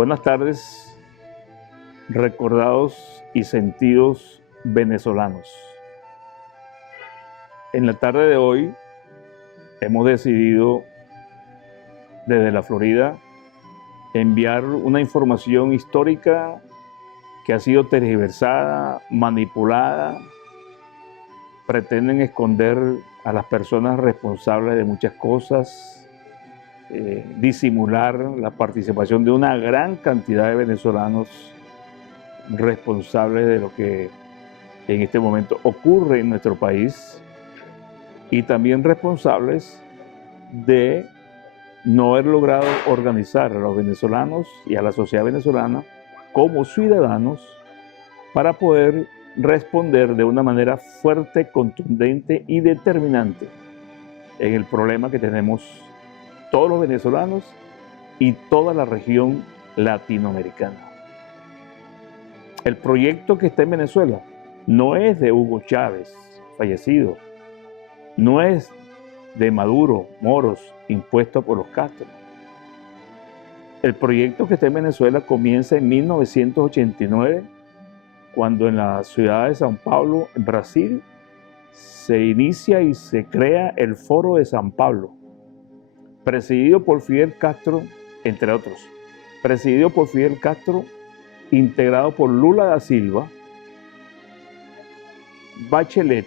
Buenas tardes, recordados y sentidos venezolanos. En la tarde de hoy hemos decidido desde la Florida enviar una información histórica que ha sido tergiversada, manipulada. Pretenden esconder a las personas responsables de muchas cosas, disimular la participación de una gran cantidad de venezolanos responsables de lo que en este momento ocurre en nuestro país y también responsables de no haber logrado organizar a los venezolanos y a la sociedad venezolana como ciudadanos para poder responder de una manera fuerte, contundente y determinante en el problema que tenemos todos los venezolanos y toda la región latinoamericana. El proyecto que está en Venezuela no es de Hugo Chávez, fallecido, no es de Maduro, Moros, impuesto por los Castro. El proyecto que está en Venezuela comienza en 1989, cuando en la ciudad de São Paulo, en Brasil, se inicia y se crea el Foro de São Paulo, presidido por Fidel Castro, entre otros. Presidido por Fidel Castro, integrado por Lula da Silva, Bachelet,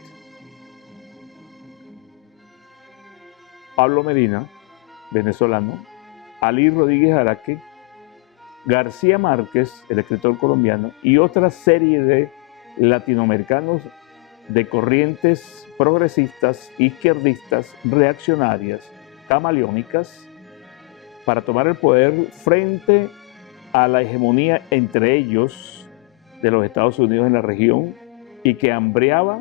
Pablo Medina, venezolano, Ali Rodríguez Araque, García Márquez, el escritor colombiano, y otra serie de latinoamericanos de corrientes progresistas, izquierdistas, reaccionarias, camaleónicas, para tomar el poder frente a la hegemonía entre ellos de los Estados Unidos en la región, y que hambreaba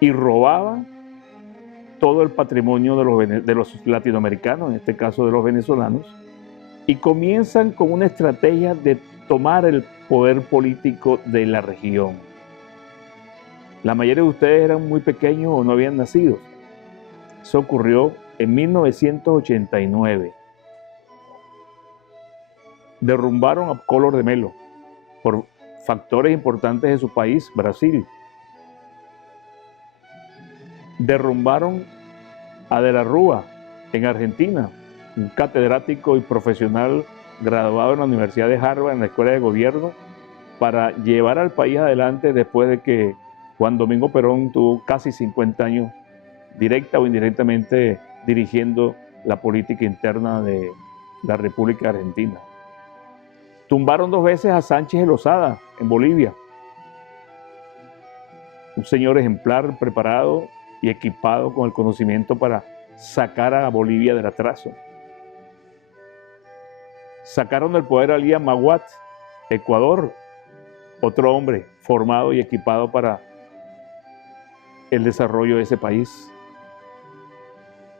y robaba todo el patrimonio de los latinoamericanos, en este caso de los venezolanos, y comienzan con una estrategia de tomar el poder político de la región. La mayoría de ustedes eran muy pequeños o no habían nacido. Eso ocurrió en 1989. Derrumbaron a Collor de Mello por factores importantes de su país, Brasil. Derrumbaron a De la Rúa en Argentina, un catedrático y profesional graduado en la Universidad de Harvard, en la Escuela de Gobierno, para llevar al país adelante después de que Juan Domingo Perón tuvo casi 50 años, directa o indirectamente, dirigiendo la política interna de la República Argentina. Tumbaron 2 veces a Sánchez de Lozada en Bolivia, un señor ejemplar, preparado y equipado con el conocimiento para sacar a Bolivia del atraso. Sacaron del poder a Liam Maguad, Ecuador, otro hombre formado y equipado para el desarrollo de ese país.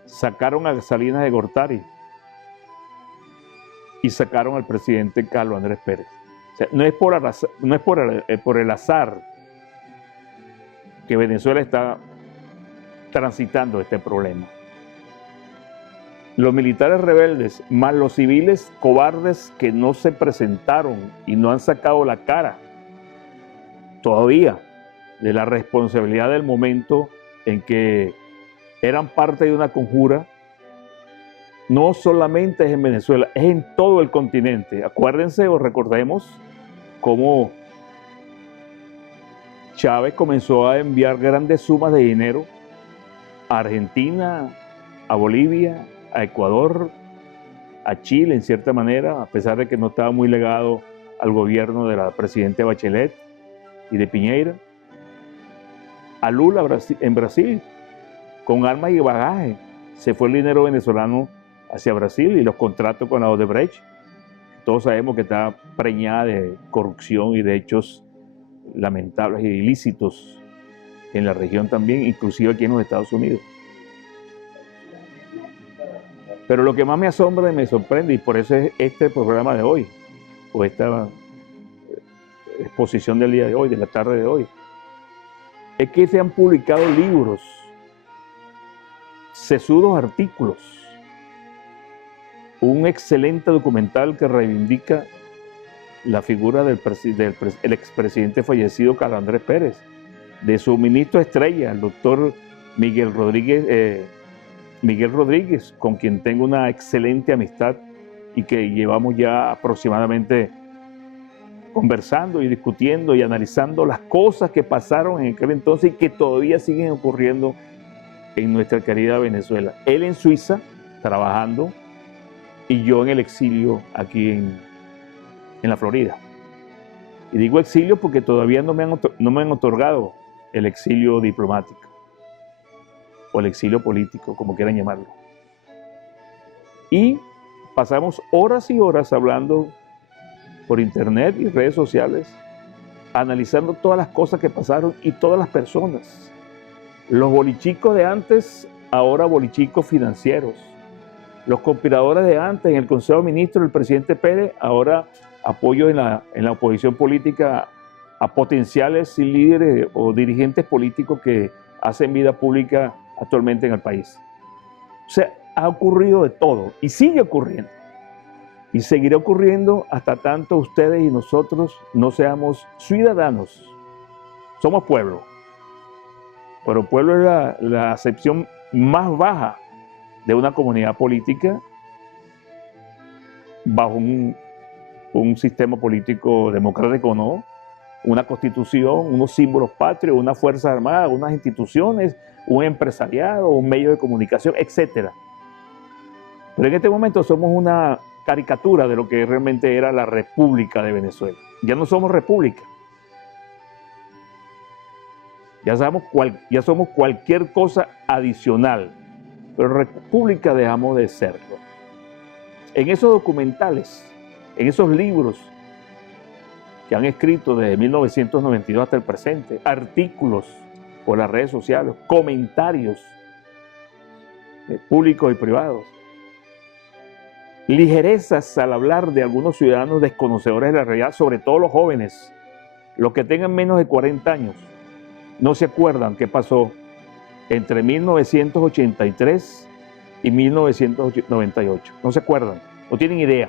Sacaron a Salinas de Gortari y sacaron al presidente Carlos Andrés Pérez. O sea, no es por el azar que Venezuela está transitando este problema. Los militares rebeldes, más los civiles cobardes que no se presentaron y no han sacado la cara todavía de la responsabilidad del momento en que eran parte de una conjura, no solamente es en Venezuela, es en todo el continente. Acuérdense o recordemos cómo Chávez comenzó a enviar grandes sumas de dinero a Argentina, a Bolivia, a Ecuador, a Chile en cierta manera, a pesar de que no estaba muy ligado al gobierno de la presidenta Bachelet y de Piñera, a Lula en Brasil, con armas y bagaje. Se fue el dinero venezolano hacia Brasil y los contratos con la Odebrecht. Todos sabemos que está preñada de corrupción y de hechos lamentables y ilícitos en la región también, inclusive aquí en los Estados Unidos. Pero lo que más me asombra y me sorprende, y por eso es este programa de hoy, o esta exposición del día de hoy, de la tarde de hoy, es que se han publicado libros, sesudos artículos, un excelente documental que reivindica la figura el expresidente fallecido Carlos Andrés Pérez, de su ministro estrella, el doctor Miguel Rodríguez, con quien tengo una excelente amistad y que llevamos ya aproximadamente conversando y discutiendo y analizando las cosas que pasaron en aquel entonces y que todavía siguen ocurriendo en nuestra querida Venezuela. Él en Suiza, trabajando, y yo en el exilio aquí en la Florida. Y digo exilio porque todavía no me han otorgado el exilio diplomático o el exilio político, como quieran llamarlo. Y pasamos horas y horas hablando por internet y redes sociales, analizando todas las cosas que pasaron y todas las personas. Los bolichicos de antes, ahora bolichicos financieros. Los conspiradores de antes en el Consejo de Ministros del presidente Pérez, ahora apoyo en la oposición política a potenciales líderes o dirigentes políticos que hacen vida pública actualmente en el país. O sea, ha ocurrido de todo y sigue ocurriendo. Y seguirá ocurriendo hasta tanto ustedes y nosotros no seamos ciudadanos. Somos pueblo. Pero pueblo es la acepción más baja de una comunidad política bajo un sistema político democrático, ¿no? Una constitución, unos símbolos patrios, unas fuerzas armadas, unas instituciones, un empresariado, un medio de comunicación, etc. Pero en este momento somos una caricatura de lo que realmente era la República de Venezuela. Ya no somos república. Ya somos cualquier cosa adicional, pero república dejamos de serlo. En esos documentales, en esos libros que han escrito desde 1992 hasta el presente, artículos por las redes sociales, comentarios públicos y privados, ligerezas al hablar de algunos ciudadanos desconocedores de la realidad, sobre todo los jóvenes, los que tengan menos de 40 años, no se acuerdan qué pasó entre 1983 y 1998. No se acuerdan, no tienen idea.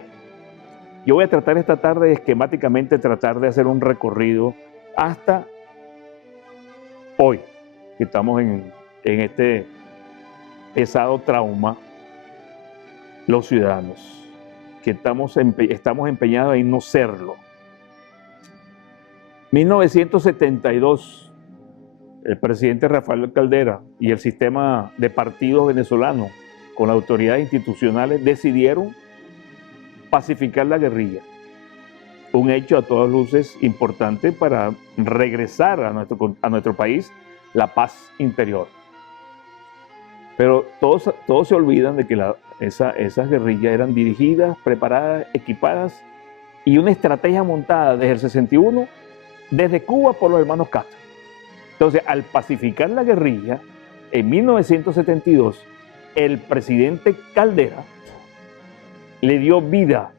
Yo voy a tratar esta tarde esquemáticamente tratar de hacer un recorrido hasta hoy, que estamos en este pesado trauma, los ciudadanos, que estamos empeñados en no serlo. 1972, el presidente Rafael Caldera y el sistema de partidos venezolanos con las autoridades institucionales decidieron pacificar la guerrilla. Un hecho a todas luces importante para regresar a nuestro país la paz interior. Pero todos se olvidan de que esas guerrillas eran dirigidas, preparadas, equipadas y una estrategia montada desde el 61, desde Cuba por los hermanos Castro. Entonces, al pacificar la guerrilla, en 1972, el presidente Caldera le dio vida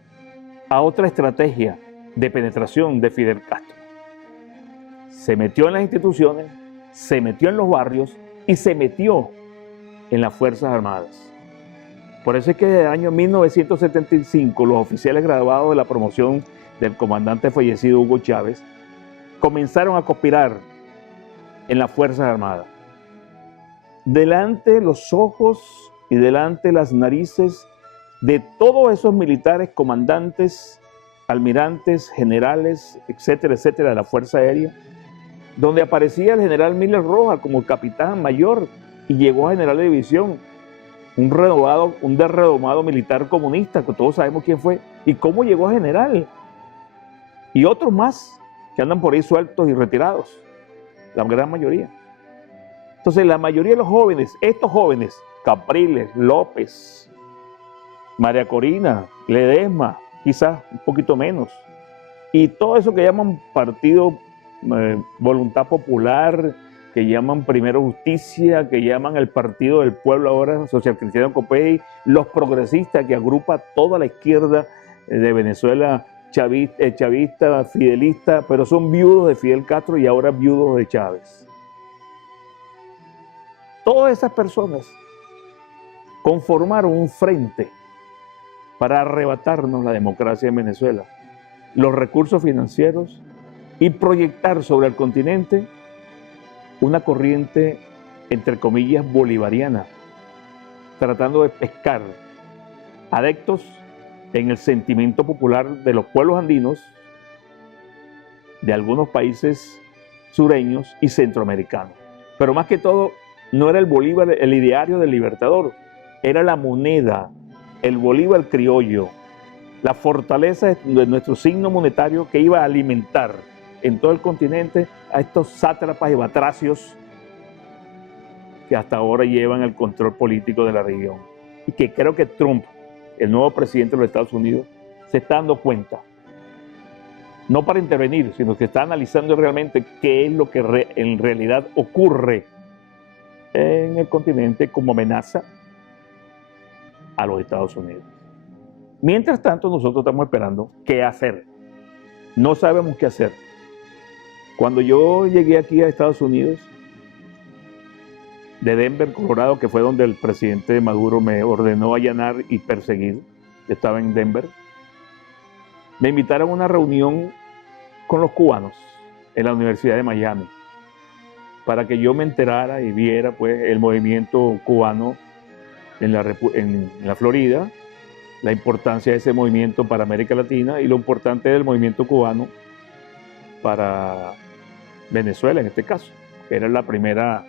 a otra estrategia de penetración de Fidel Castro. Se metió en las instituciones, se metió en los barrios y se metió en las Fuerzas Armadas. Por eso es que desde el año 1975 los oficiales graduados de la promoción del comandante fallecido Hugo Chávez comenzaron a conspirar en las Fuerzas Armadas. Delante de los ojos y delante de las narices de todos esos militares, comandantes, almirantes, generales, etcétera, etcétera, de la Fuerza Aérea, donde aparecía el general Miller Rojas como capitán mayor y llegó a general de división, un redomado militar comunista, que todos sabemos quién fue y cómo llegó a general, y otros más que andan por ahí sueltos y retirados, la gran mayoría. Entonces la mayoría de los jóvenes, estos jóvenes, Capriles, López, María Corina, Ledesma, quizás un poquito menos, y todo eso que llaman Partido Voluntad Popular, que llaman Primero Justicia, que llaman el Partido del Pueblo ahora, Social Cristiano Copey, los progresistas, que agrupa toda la izquierda de Venezuela, chavista, fidelista, pero son viudos de Fidel Castro y ahora viudos de Chávez. Todas esas personas conformaron un frente para arrebatarnos la democracia en Venezuela los recursos financieros y proyectar sobre el continente una corriente, entre comillas, bolivariana, tratando de pescar adeptos en el sentimiento popular de los pueblos andinos, de algunos países sureños y centroamericanos. Pero más que todo, no era el Bolívar el ideario del libertador, era la moneda, el Bolívar criollo, la fortaleza de nuestro signo monetario que iba a alimentar en todo el continente a estos sátrapas y batracios que hasta ahora llevan el control político de la región. Y que creo que Trump, el nuevo presidente de los Estados Unidos, se está dando cuenta. No para intervenir, sino que está analizando realmente qué es lo que en realidad ocurre en el continente como amenaza a los Estados Unidos. Mientras tanto, nosotros estamos esperando qué hacer. No sabemos qué hacer. Cuando yo llegué aquí a Estados Unidos, de Denver, Colorado, que fue donde el presidente Maduro me ordenó allanar y perseguir, yo estaba en Denver, me invitaron a una reunión con los cubanos en la Universidad de Miami para que yo me enterara y viera pues, el movimiento cubano en la Florida, la importancia de ese movimiento para América Latina y lo importante del movimiento cubano para Venezuela en este caso, que era la primera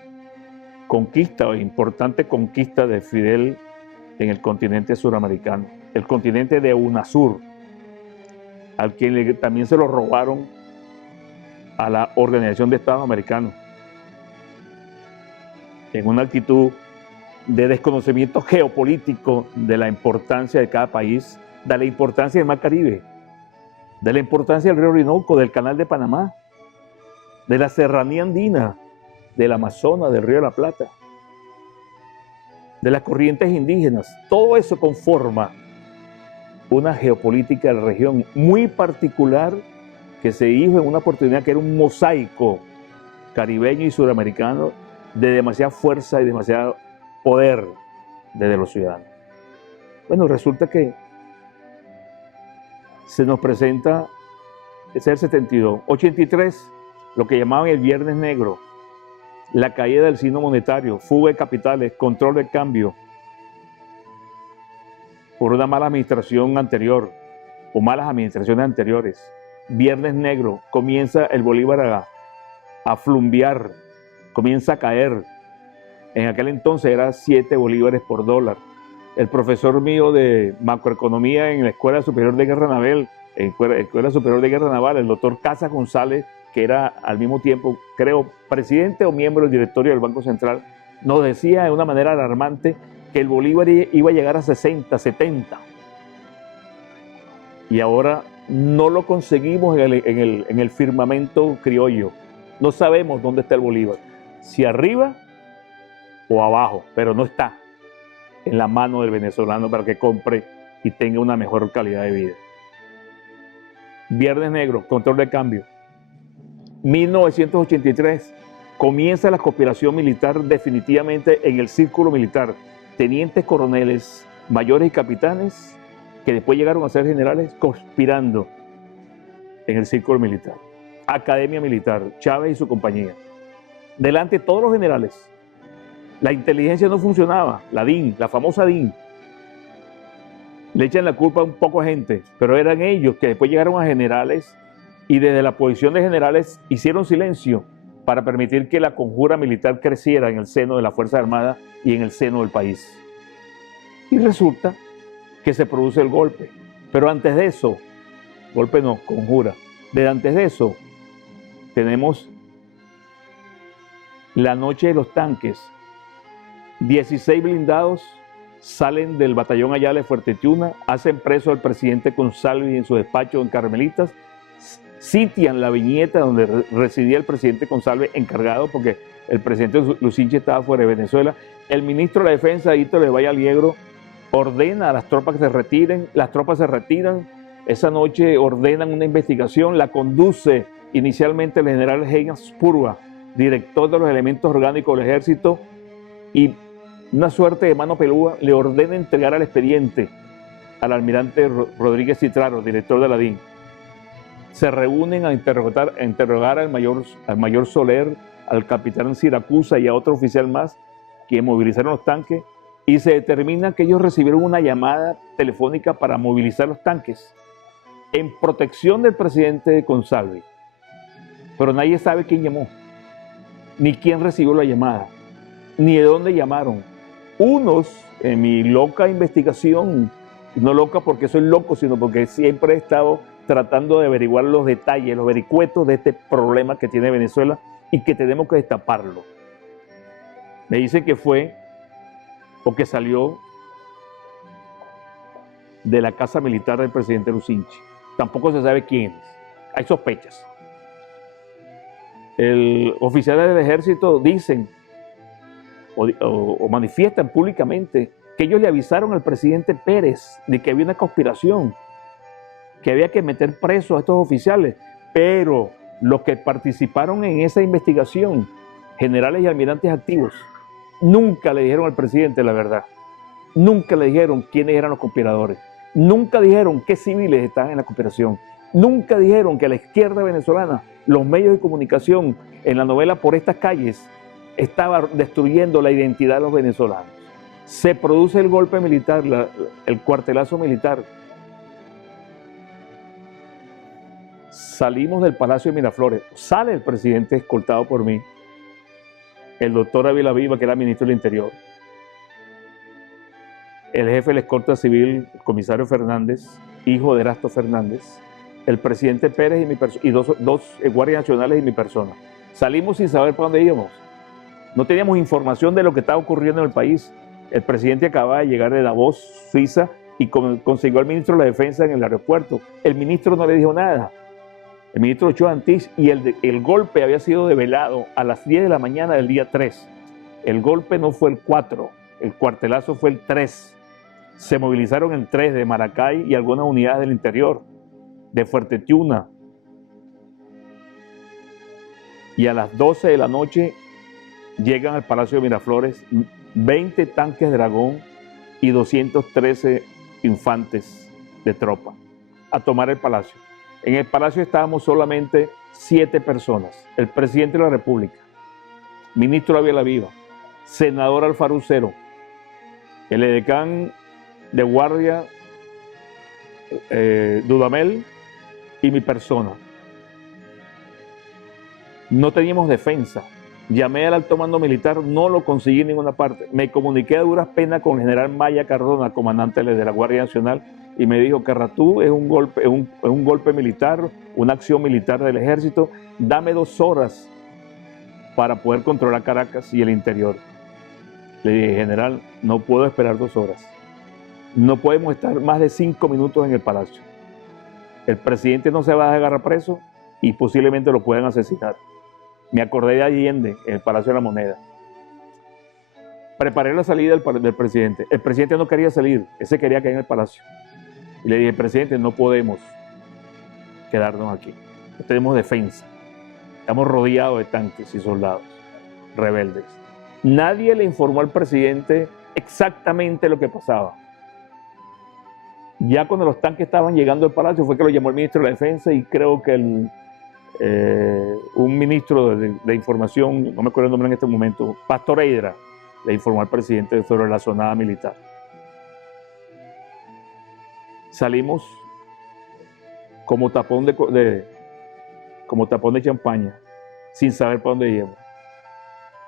conquista o importante conquista de Fidel en el continente suramericano, el continente de UNASUR, al quien también se lo robaron a la Organización de Estados Americanos, en una actitud de desconocimiento geopolítico de la importancia de cada país, de la importancia del Mar Caribe, de la importancia del río Orinoco, del Canal de Panamá, de la serranía andina, del Amazonas, del río de la Plata, de las corrientes indígenas. Todo eso conforma una geopolítica de la región muy particular que se hizo en una oportunidad que era un mosaico caribeño y suramericano de demasiada fuerza y demasiado poder desde los ciudadanos. Bueno, resulta que se nos presenta, ese es el 72, 83, lo que llamaban el Viernes Negro, la caída del signo monetario, fuga de capitales, control de cambio, por una mala administración anterior o malas administraciones anteriores. Viernes Negro, comienza el Bolívar a flumbear, comienza a caer. En aquel entonces era 7 bolívares por dólar. El profesor mío de macroeconomía en la Escuela Superior de Guerra Naval, el doctor Casa González, que era al mismo tiempo, creo, presidente o miembro del directorio del Banco Central, nos decía de una manera alarmante que el bolívar iba a llegar a 60, 70. Y ahora no lo conseguimos en el firmamento criollo. No sabemos dónde está el bolívar, si arriba o abajo, pero no está en la mano del venezolano para que compre y tenga una mejor calidad de vida. Viernes Negro, control de cambio. 1983, comienza la conspiración militar definitivamente en el círculo militar. Tenientes coroneles, mayores y capitanes, que después llegaron a ser generales, conspirando en el círculo militar. Academia Militar, Chávez y su compañía. Delante de todos los generales. La inteligencia no funcionaba, la DIN, la famosa DIN. Le echan la culpa a un poco de gente, pero eran ellos que después llegaron a generales y desde la posición de generales hicieron silencio para permitir que la conjura militar creciera en el seno de las Fuerzas Armadas y en el seno del país. Y resulta que se produce el golpe. Pero antes de eso, golpe no, conjura. Desde antes de eso, tenemos la noche de los tanques. 16 blindados salen del batallón Ayala de Fuerte Tiuna, hacen preso al presidente González en su despacho en Carmelitas, sitian la viñeta donde residía el presidente González encargado porque el presidente Lucinchi estaba fuera de Venezuela. El ministro de la Defensa, Hito de Valle Aliegro, ordena a las tropas que se retiren, las tropas se retiran, esa noche ordenan una investigación, la conduce inicialmente el general Heynes Purga, director de los elementos orgánicos del ejército, y una suerte de mano peluda le ordena entregar el expediente al almirante Rodríguez Citraro, director de la DIN. se reúnen a interrogar al mayor Soler, al capitán Siracusa y a otro oficial más que movilizaron los tanques, y se determina que ellos recibieron una llamada telefónica para movilizar los tanques en protección del presidente Consalvi. Pero nadie sabe quién llamó, ni quién recibió la llamada, ni de dónde llamaron. Unos, en mi loca investigación, no loca porque soy loco, sino porque siempre he estado tratando de averiguar los detalles, los vericuetos de este problema que tiene Venezuela y que tenemos que destaparlo. Me dicen que fue o que salió de la casa militar del presidente Lucinchi. Tampoco se sabe quién es. Hay sospechas. El oficiales del ejército dicen o manifiestan públicamente que ellos le avisaron al presidente Pérez de que había una conspiración, que había que meter presos a estos oficiales, pero los que participaron en esa investigación, generales y almirantes activos, nunca le dijeron al presidente la verdad. Nunca le dijeron quiénes eran los conspiradores. Nunca dijeron qué civiles estaban en la conspiración. Nunca dijeron que la izquierda venezolana, los medios de comunicación, en la novela Por estas calles, estaba destruyendo la identidad de los venezolanos. Se produce el golpe militar, el cuartelazo militar. Salimos del Palacio de Miraflores. Sale el presidente escoltado por mí, el doctor Ávila Viva, que era ministro del Interior, el jefe de la escolta civil, el comisario Fernández, hijo de Erasto Fernández, el presidente Pérez y dos guardias nacionales y mi persona. Salimos sin saber para dónde íbamos. No teníamos información de lo que estaba ocurriendo en el país. El presidente acababa de llegar de Davos, Suiza, y consiguió al ministro de la Defensa en el aeropuerto. El ministro no le dijo nada. El ministro Ochoa Antich, y el golpe había sido develado a las 10 de la mañana del día 3. El golpe no fue el 4, el cuartelazo fue el 3. Se movilizaron el 3 de Maracay y algunas unidades del interior, de Fuerte Tiuna. Y a las 12 de la noche llegan al Palacio de Miraflores 20 tanques Dragón y 213 infantes de tropa a tomar el palacio. En el palacio estábamos solamente 7 personas: el presidente de la República, ministro Ávila Viva, senador Alfaro Ucero, el edecán de guardia Dudamel y mi persona. No teníamos defensa. Llamé al alto mando militar, no lo conseguí en ninguna parte. Me comuniqué a duras penas con el general Maya Cardona, comandante de la Guardia Nacional, y me dijo: Carratú, es un golpe militar, una acción militar del ejército. Dame 2 horas para poder controlar Caracas y el interior. Le dije: general, no puedo esperar 2 horas. No podemos estar más de 5 minutos en el palacio. El presidente no se va a agarrar preso y posiblemente lo puedan asesinar. Me acordé de Allende, en el Palacio de la Moneda. Preparé la salida del presidente. El presidente no quería salir, ese quería quedar en el palacio. Y le dije: presidente, no podemos quedarnos aquí. No tenemos defensa. Estamos rodeados de tanques y soldados rebeldes. Nadie le informó al presidente exactamente lo que pasaba. Ya cuando los tanques estaban llegando al palacio fue que lo llamó el ministro de la Defensa, y creo que un ministro de información, no me acuerdo el nombre en este momento, Pastor Eidra, le informó al presidente sobre la zonada militar. Salimos como tapón de champaña, sin saber para dónde íbamos.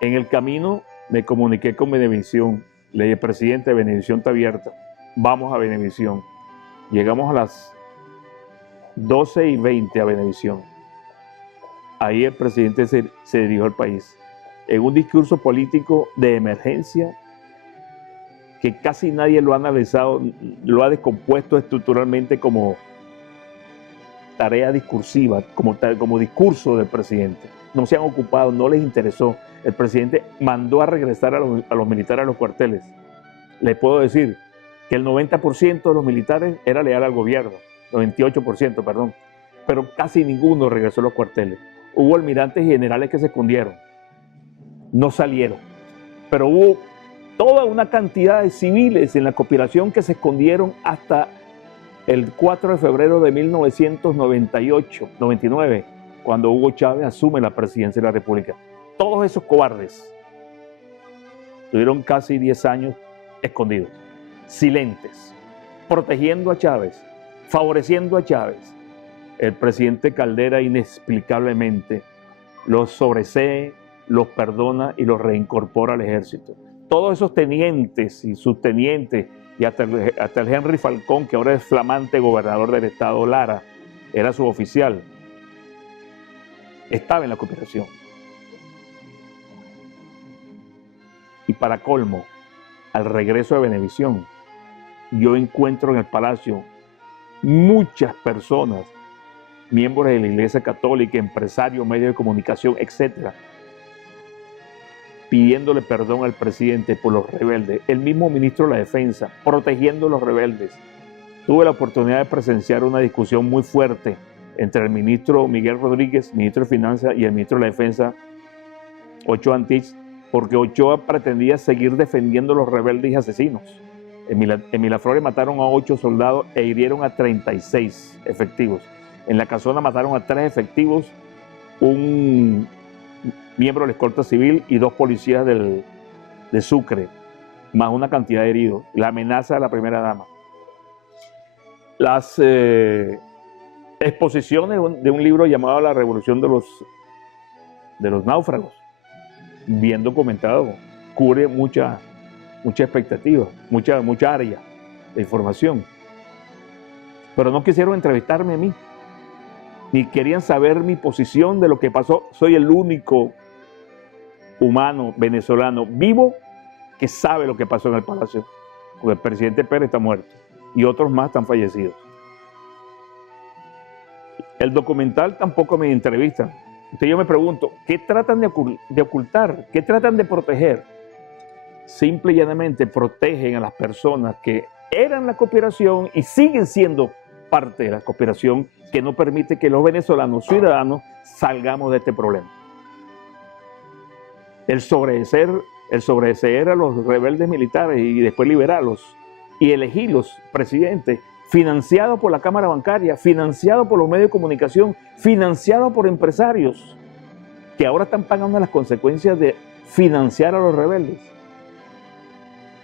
En el camino me comuniqué con Venevisión. Le dije: presidente, Venevisión está abierta, vamos a Venevisión. Llegamos a las 12:20 a Venevisión. Ahí el presidente se dirigió al país en un discurso político de emergencia que casi nadie lo ha analizado, lo ha descompuesto estructuralmente como tarea discursiva, como discurso del presidente. No se han ocupado, no les interesó. El presidente mandó a regresar a los militares a los cuarteles. Les puedo decir que el 90% de los militares era leal al gobierno, 98%, perdón, pero casi ninguno regresó a los cuarteles. Hubo almirantes y generales que se escondieron, no salieron, pero hubo toda una cantidad de civiles en la conspiración que se escondieron hasta el 4 de febrero de 1999, cuando Hugo Chávez asume la presidencia de la República. Todos esos cobardes tuvieron casi 10 años escondidos, silentes, protegiendo a Chávez, favoreciendo a Chávez. El presidente Caldera inexplicablemente los sobresee, los perdona y los reincorpora al ejército. Todos esos tenientes y subtenientes, y hasta el Henry Falcón, que ahora es flamante gobernador del estado Lara, era su oficial, estaba en la conspiración. Y para colmo, al regreso de Venevisión, yo encuentro en el palacio muchas personas, miembros de la Iglesia Católica, empresarios, medios de comunicación, etcétera, pidiéndole perdón al presidente por los rebeldes. El mismo ministro de la Defensa, protegiendo a los rebeldes. Tuve la oportunidad de presenciar una discusión muy fuerte entre el ministro Miguel Rodríguez, ministro de Finanzas, y el ministro de la Defensa, Ochoa Antich, porque Ochoa pretendía seguir defendiendo a los rebeldes y asesinos. En Miraflores mataron a 8 soldados e hirieron a 36 efectivos. En La Casona mataron a 3 efectivos, un miembro de la escolta civil y 2 policías de Sucre, más una cantidad de heridos. La amenaza de la primera dama. Las exposiciones de un libro llamado La Revolución de los Náufragos, bien documentado, cubre mucha expectativa, mucha área de información. Pero no quisieron entrevistarme a mí, ni querían saber mi posición de lo que pasó. Soy el único humano venezolano vivo que sabe lo que pasó en el palacio, porque el presidente Pérez está muerto y otros más están fallecidos. El documental tampoco me entrevista. Entonces yo me pregunto, ¿qué tratan de ocultar? ¿Qué tratan de proteger? Simple y llanamente protegen a las personas que eran la conspiración y siguen siendo parte de la conspiración, que no permite que los venezolanos ciudadanos salgamos de este problema. El sobreseer a los rebeldes militares y después liberarlos y elegirlos presidentes, financiado por la Cámara Bancaria, financiado por los medios de comunicación, financiado por empresarios que ahora están pagando las consecuencias de financiar a los rebeldes.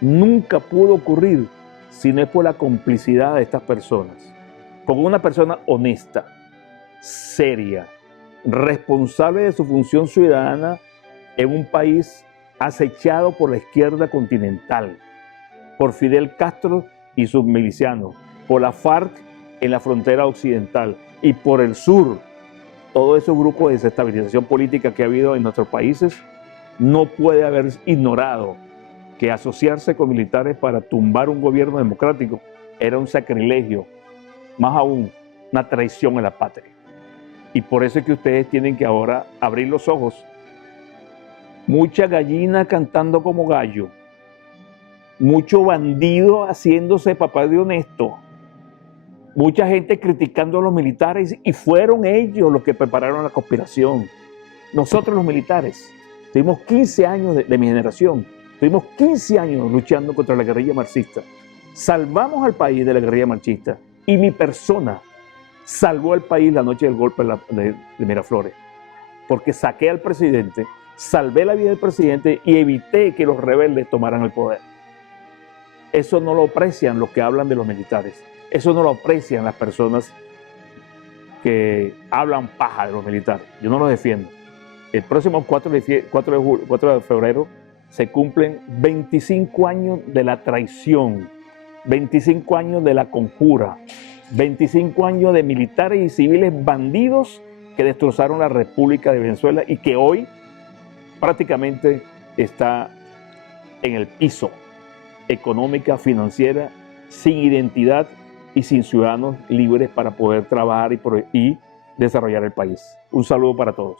Nunca pudo ocurrir si no es por la complicidad de estas personas. Porque una persona honesta, seria, responsable de su función ciudadana en un país acechado por la izquierda continental, por Fidel Castro y sus milicianos, por la FARC en la frontera occidental y por el sur, todos esos grupos de desestabilización política que ha habido en nuestros países, no puede haber ignorado que asociarse con militares para tumbar un gobierno democrático era un sacrilegio, más aún una traición a la patria. Y por eso es que ustedes tienen que ahora abrir los ojos. Mucha gallina cantando como gallo, mucho bandido haciéndose papá de honesto, mucha gente criticando a los militares, y fueron ellos los que prepararon la conspiración. Nosotros los militares tuvimos 15 años de mi generación, tuvimos 15 años luchando contra la guerrilla marxista. Salvamos al país de la guerrilla marxista y mi persona salvó al país la noche del golpe de Miraflores, porque saqué al presidente, salvé la vida del presidente y evité que los rebeldes tomaran el poder. Eso no lo aprecian los que hablan de los militares. Eso no lo aprecian las personas que hablan paja de los militares. Yo no los defiendo. El próximo 4 de febrero se cumplen 25 años de la traición, 25 años de la conjura, 25 años de militares y civiles bandidos que destrozaron la República de Venezuela y que hoy prácticamente está en el piso económica, financiera, sin identidad y sin ciudadanos libres para poder trabajar y desarrollar el país. Un saludo para todos.